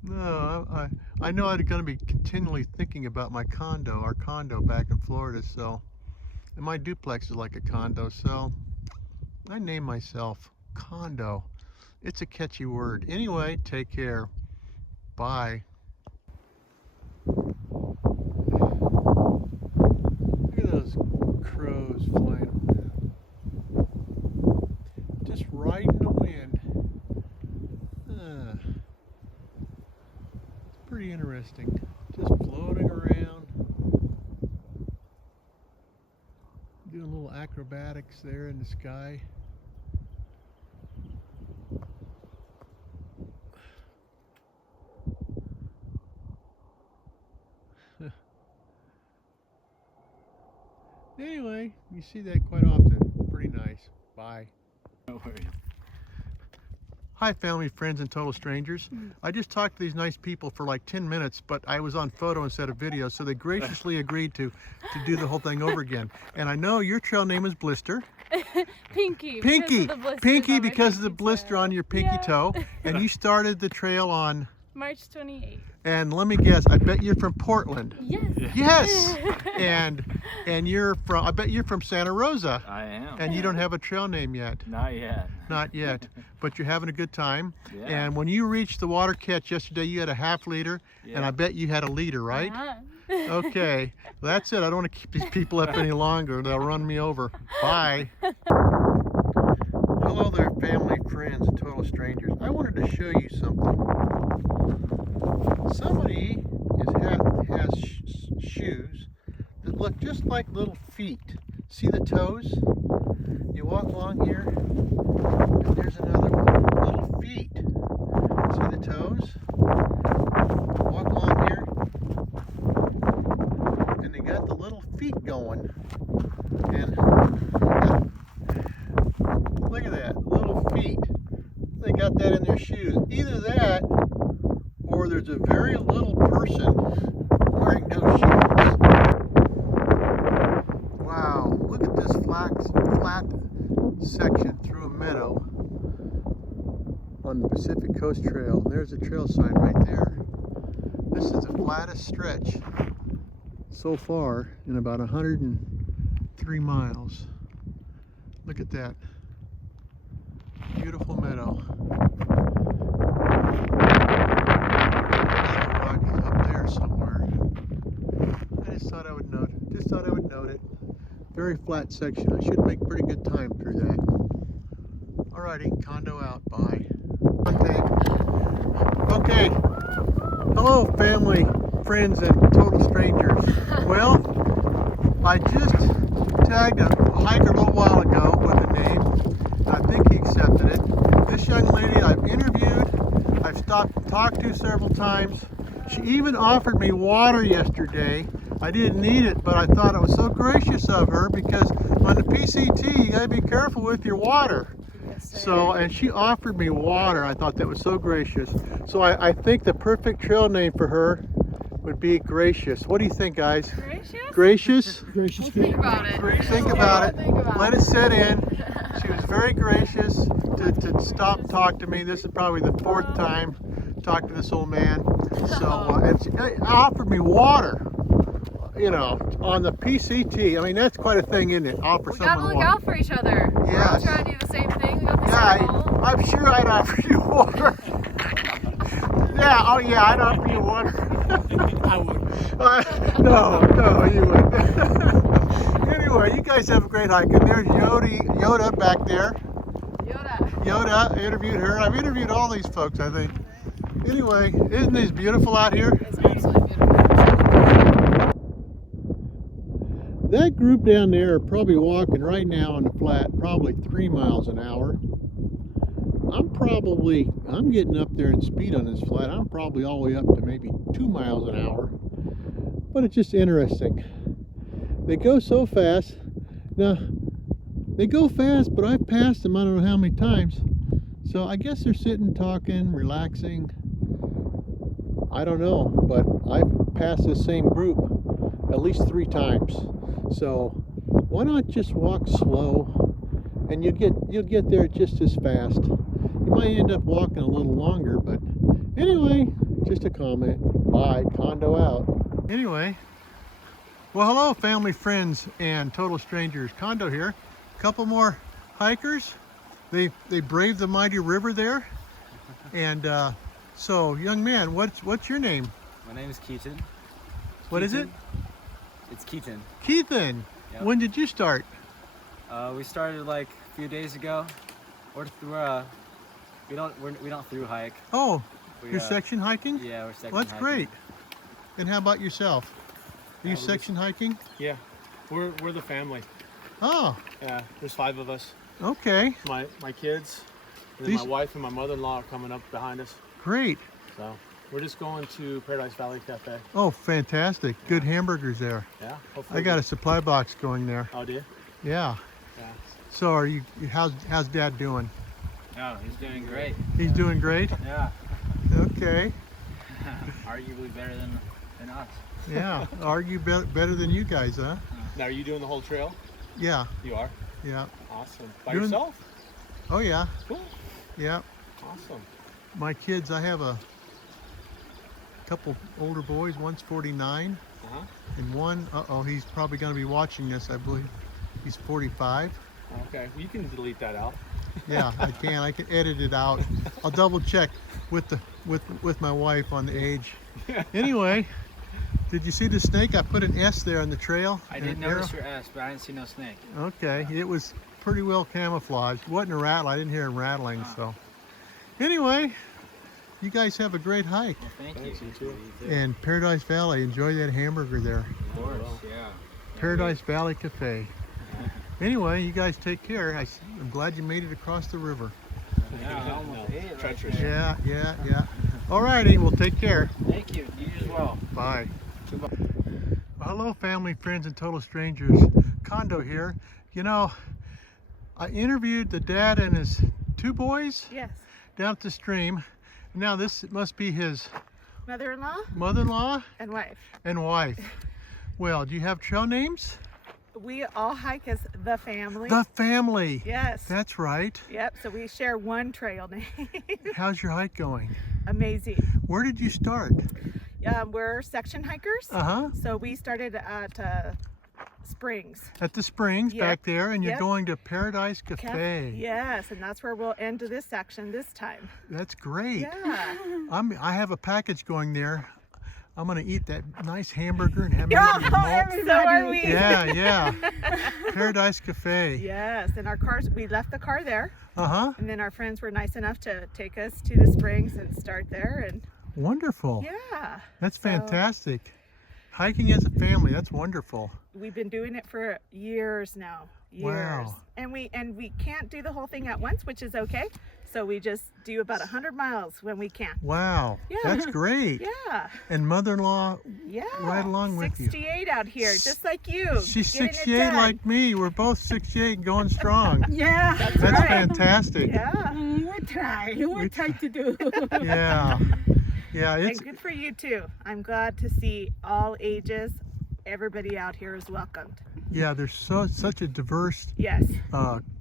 no, I know I'm going to be continually thinking about my condo, our condo back in Florida. So, and my duplex is like a condo, so I named myself Condo. It's a catchy word. Anyway, take care. Bye. Look at those crows flying. Just riding the wind. It's pretty interesting. Just floating around. Doing little acrobatics there in the sky. Anyway, you see that quite often. Pretty nice. Bye. No worries. Hi, family, friends, and total strangers. I just talked to these nice people for like 10 minutes, but I was on photo instead of video, so they graciously agreed to do the whole thing over again. And I know your trail name is Blister. Pinky. Pinky. Because of the blisters Pinky on my because of the pinky blister toe. on your pinky Yeah. toe. And you started the trail on, March 28th. and let me guess, I bet you're from Portland. Yes. Yes. And you're from, I bet you're from Santa Rosa. I am. And you don't have a trail name yet. Not yet. Not yet, but you're having a good time. Yeah. And when you reached the water catch yesterday, you had a half liter, and Yeah. I bet you had a liter, right? Uh-huh. Okay, that's it. I don't want to keep these people up any longer. They'll run me over. Bye. Hello there, family, friends, and total strangers. I wanted to show you something. Somebody has shoes that look just like little feet. See the toes? You walk along here, and there's another one. Little feet. See the toes? Walk along here, and they got the little feet going. And look at that, little feet. They got that in their shoes. Either that, or there's a very little person wearing no shoes. Wow, look at this flat section through a meadow on the Pacific Coast Trail. There's a trail sign right there. This is the flattest stretch so far in about 103 miles. Look at that. Beautiful meadow. Eagle Rock is up there somewhere. I just thought I would note it. Very flat section. I should make pretty good time through that. Alrighty, condo out. Bye. Okay. Hello, family, friends, and total strangers. Well, I just tagged a hiker a little while ago with a name, and I think he accepted it. This young lady I've interviewed, I've stopped and talked to several times. She even offered me water yesterday. I didn't need it, but I thought it was so gracious of her because on the PCT, you gotta be careful with your water. So, and she offered me water. I thought that was so gracious. So I think the perfect trail name for her would be Gracious. What do you think, guys? Gracious? Gracious? Think about it. Think about it. Think about Let it sit in. She was very gracious to stop and talk to me. This is probably the 4th time talking to this old man. So, and she offered me water, you know, on the PCT. I mean, that's quite a thing, isn't it? Offer We gotta someone look water. out for each other. We're all Yes. trying to do the same thing. We got the Yeah, same goal. I'm sure I'd offer you water. Yeah, oh yeah, I'd offer you water. I would. No, you wouldn't. Anyway, you guys have a great hike. And there's Yoda back there. Yoda, I interviewed her. I've interviewed all these folks, I think. Anyway, isn't this beautiful out here? It's absolutely beautiful. That group down there are probably walking right now on the flat, probably 3 miles an hour. I'm getting up there in speed on this flat. I'm probably all the way up to maybe 2 miles an hour. But it's just interesting. They go so fast. Now, they go fast, but I've passed them I don't know how many times. So I guess they're sitting, talking, relaxing. I don't know, but I've passed this same group at least 3 times. So why not just walk slow, and you'll get there just as fast. You might end up walking a little longer, but anyway, just a comment. Bye, condo out. Anyway, well, hello family, friends, and total strangers. Condo here. A couple more hikers. They braved the mighty river there. And so, young man, what's your name? My name is Keaton. What is it? It's Keaton. Keithan. Yep. When did you start? We started like a few days ago. We don't through hike. Oh, We, you're section hiking? Yeah, we're section Well, that's hiking. great. And how about yourself? Are you we're section hiking? Yeah, we're the family. Oh, Yeah, there's 5 of us. okay. My kids, and then These- my wife and my mother-in-law are coming up behind us. Great. So we're just going to Paradise Valley Cafe. Oh, fantastic. Good hamburgers there. Yeah, hopefully. I got a supply box going there. Oh, do you? Yeah. Yeah. So how's Dad doing? Oh, he's doing great. He's doing great? Yeah, Okay. arguably better than us. Yeah. Argue better than you guys, huh? Now, are you doing the whole trail? Yeah. You are. Yeah. Awesome. By Doing- yourself? Oh, yeah. Cool. Yeah. Awesome. My kids, I have a couple older boys. One's 49, Uh-huh. and one, he's probably going to be watching this, I believe. He's 45. Okay. Well, you can delete that out. Yeah, I can edit it out. I'll double check with my wife on the age. Anyway, did you see the snake? I put an S there on the trail. I and did an notice arrow. your S, but I didn't see no snake. Okay, it was pretty well camouflaged. It wasn't a rattle. I didn't hear him rattling. So anyway, you guys have a great hike. Well, thank Thanks, you. you too. And Paradise Valley, enjoy that hamburger there. Of course, yeah. Paradise Valley Cafe. Anyway, you guys take care. I'm glad you made it across the river. Yeah, I almost ate it right Treacherous. there. Yeah. Alrighty, well, take care. Thank you. You as well. Bye. Well, hello, family, friends, and total strangers. Condo here. You know, I interviewed the dad and his 2 boys Yes. down at the stream. Now this must be his Mother-in-law mother-in-law and wife. and wife. Well, do you have trail names? We all hike as the family. The family. Yes. That's right. Yep. So we share one trail name. How's your hike going? Amazing. Where did you start? We're section hikers. Uh-huh. So we started at Springs. At the springs Yep. back there, and you're Yep. going to Paradise Cafe. Yes, and that's where we'll end this section this time. That's great. Yeah. I have a package going there. I'm gonna eat that nice hamburger and have Yeah, maybe a malt. so are we. Yeah. Paradise Cafe. Yes, and our cars, we left the car there, Uh-huh. and then our friends were nice enough to take us to the springs and start there, and Wonderful. yeah. That's so- fantastic. Hiking as a family, that's wonderful. we've been doing it for years now. Years. Wow. And we can't do the whole thing at once, which is okay. So we just do about 100 miles when we can. Wow. Yeah. That's great. Yeah. And mother-in-law Yeah. right along with you. 68 out here, just like you. She's getting it 68 done. like me. We're both 68 and going strong. Yeah. That's That's right. fantastic. Yeah. We try to do. Yeah. Yeah, it's And good for you too. I'm glad to see all ages. Everybody out here is welcomed. yeah, there's such a diverse Yes.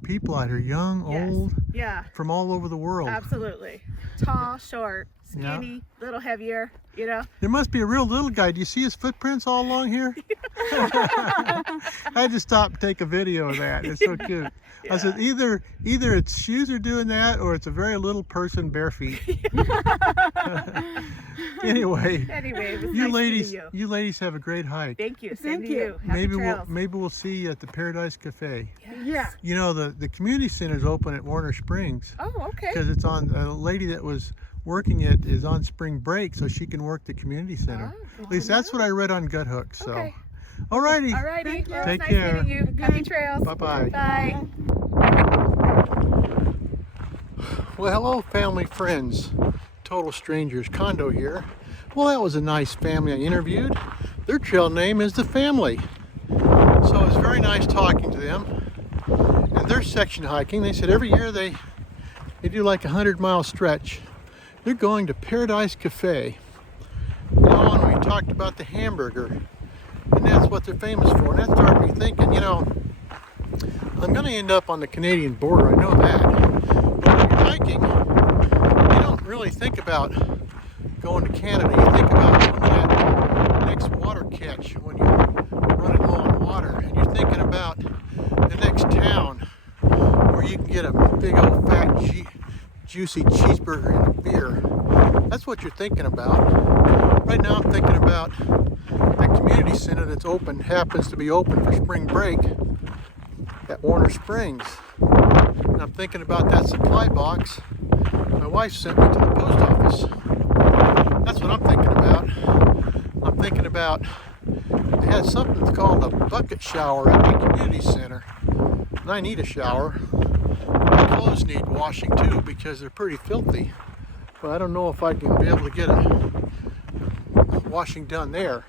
people out here, young, Yes. old, Yeah. from all over the world. Absolutely. Tall, short, Yeah. skinny, little heavier, you know. There must be a real little guy. Do you see his footprints all along here? I had to stop and take a video of that. It's so cute. I said either its shoes are doing that or it's a very little person bare feet. Anyway, Anyway, it was you nice ladies, meeting you ladies have a great hike. Thank you. Thank Same to you. you. Happy trails. Maybe we'll see you at the Paradise Cafe. Yeah. You know, the community center is open at Warner Springs Oh, okay. because it's on. A lady that was working it is on spring break, so she can work the community center. Oh, good At least to that's know. what I read on Gut Hook. So, Okay. alrighty. Alrighty. Thank you. Well, Take nice care. meeting you. Happy trails. Bye-bye. Bye. Well, hello, family, friends, total strangers. Condo here. Well, that was a nice family I interviewed. Their trail name is The Family. So it was very nice talking to them. And their section hiking, they said every year they do like a 100-mile stretch. They're going to Paradise Cafe. You know, and we talked about the hamburger. And that's what they're famous for. And that started me thinking, you know, I'm going to end up on the Canadian border. I know that. But when you're hiking, you don't really think about going to Canada. You think about going to that next water catch when you're running low on water. And you're thinking about the next town where you can get a big old fat juicy cheeseburger and a beer. That's what you're thinking about. Right now I'm thinking about the community center that's open, happens to be open for spring break at Warner Springs. And I'm thinking about that supply box my wife sent me to the post office. That's what I'm thinking about. I'm thinking about they had something called a bucket shower at the community center. And I need a shower. My clothes need washing too because they're pretty filthy. But I don't know if I can be able to get a washing done there.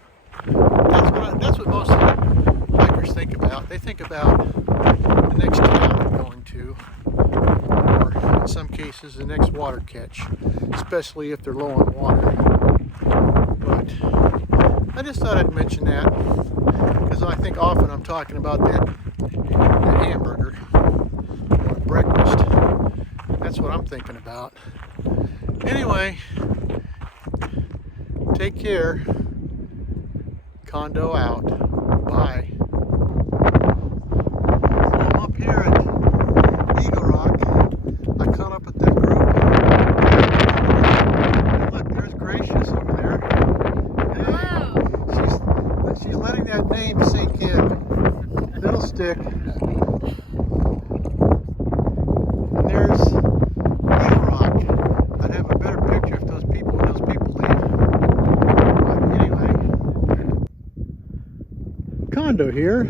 That's what most hikers think about. They think about the next town they're going to, or in some cases the next water catch, especially if they're low on water. But I just thought I'd mention that because I think often I'm talking about that hamburger or breakfast. That's what I'm thinking about. Anyway, take care. Condo out. Bye. So I'm up here at Eagle Rock. I caught up with that group. And look, there's Gracious over there. Hey, she's letting that name sink in. Little stick. And there's Eagle Rock. I'd have a better picture if those people leave. But anyway. Condo here,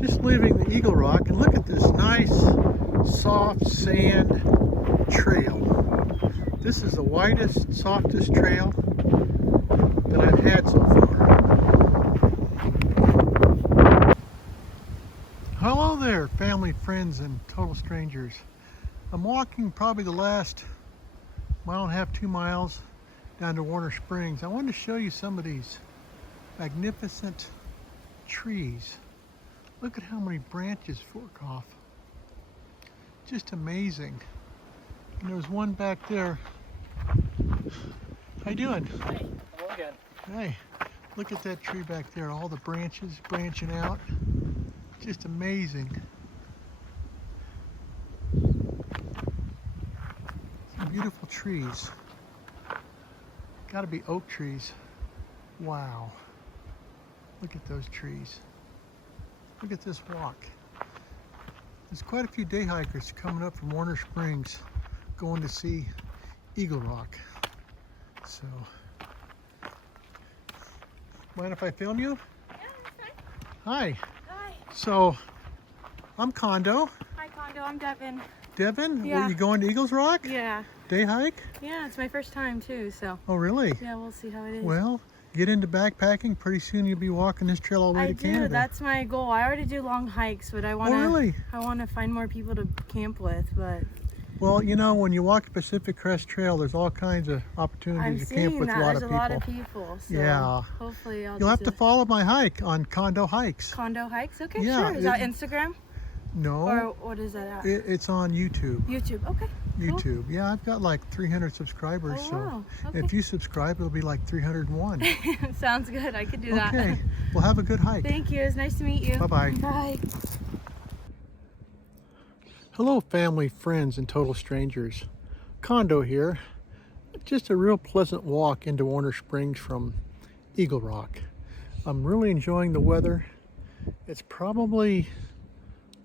just leaving the Eagle Rock, and look at this nice soft sand trail. This is the widest, softest trail that I've had so far. Hello there, family, friends, and total strangers. I'm walking probably the last mile and a half, 2 miles down to Warner Springs. I wanted to show you some of these magnificent trees. Look at how many branches fork off. Just amazing. And there's one back there. How you doing? Hey, well, good. Hey, look at that tree back there. All the branches branching out. Just amazing. Some beautiful trees. Gotta be oak trees. Wow. Look at those trees. Look at this walk. There's quite a few day hikers coming up from Warner Springs going to see Eagle Rock. So, mind if I film you? Yeah, that's fine. Hi. Hi. So, I'm Condo. Hi, Condo. I'm Devin. Devin, Yeah. were you going to Eagles Rock? Yeah. Day hike? Yeah, it's my first time too, so. Oh, really? Yeah, we'll see how it is. Well, get into backpacking. Pretty soon you'll be walking this trail all the way to Canada. That's my goal. I already do long hikes, but I want to. Oh, really? I want to find more people to camp with, but. Well, you know, when you walk the Pacific Crest Trail, there's all kinds of I'm opportunities to camp seeing with that. a lot There's of a people. lot of people, so Yeah. hopefully I'll You'll have just to follow my hike on Condo Hikes. Condo hikes. Okay, Yeah, sure. Is that Instagram No, or what is that at? it's on YouTube. YouTube. Okay. Cool. YouTube. Yeah, I've got like 300 subscribers. Oh, so wow. Okay. if you subscribe, it'll be like 301. Sounds good. I could do that. Okay. Well, have a good hike. Thank you. It's nice to meet you. Bye-bye. Bye. Hello, family, friends, and total strangers. Condo here. Just a real pleasant walk into Warner Springs from Eagle Rock. I'm really enjoying the weather. It's probably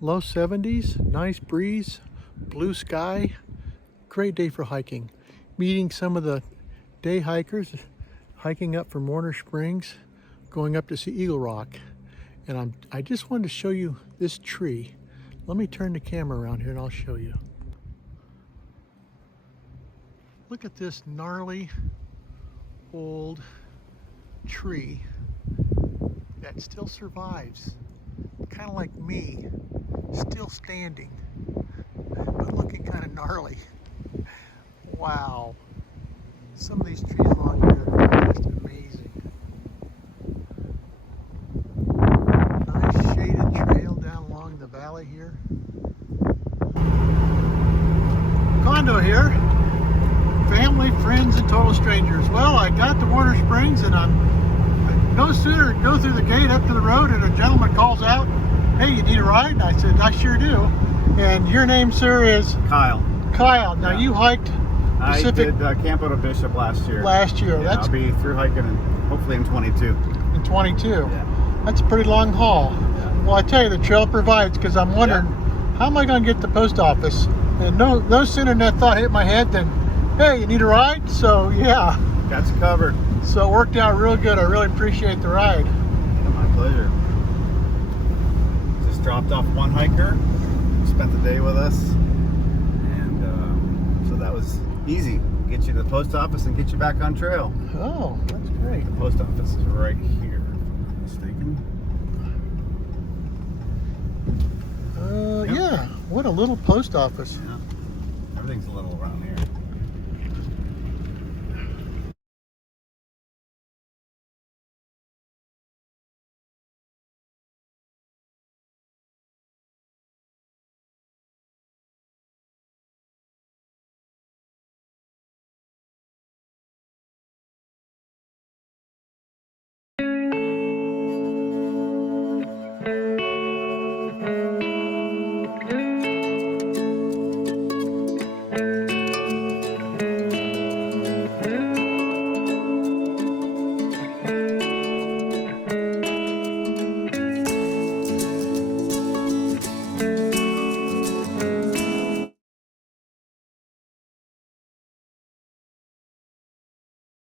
low 70s, nice breeze, blue sky. Great day for hiking. Meeting some of the day hikers, hiking up from Warner Springs, going up to see Eagle Rock. And I just wanted to show you this tree. Let me turn the camera around here and I'll show you. Look at this gnarly old tree that still survives. Kind of like me, still standing, but looking kind of gnarly. Wow. Some of these trees along here are just amazing. Nice shaded trail down along the valley here. Condo here. Family, friends, and total strangers. Well, I got to Warner Springs and I no sooner go through the gate up to the road and a gentleman calls out, "Hey, you need a ride?" And I said, "I sure do." And your name, sir, is? Kyle. Kyle. Now you hiked Pacific I did Camp Out of Bishop last year. Yeah, That's I'll be through hiking hopefully in 22. In 22. Yeah. That's a pretty long haul. Yeah. Well, I tell you, the trail provides, because I'm wondering, how am I going to get to the post office? And no sooner than that thought hit my head than, hey, you need a ride? So, yeah. Got you covered. So it worked out real good. I really appreciate the ride. Yeah, my pleasure. Just dropped off one hiker, spent the day with us, and so that was easy. Get you to the post office and get you back on trail. Oh, that's great. The post office is right here, if I'm not mistaken. Yeah, what a little post office. Yeah. Everything's a little around here.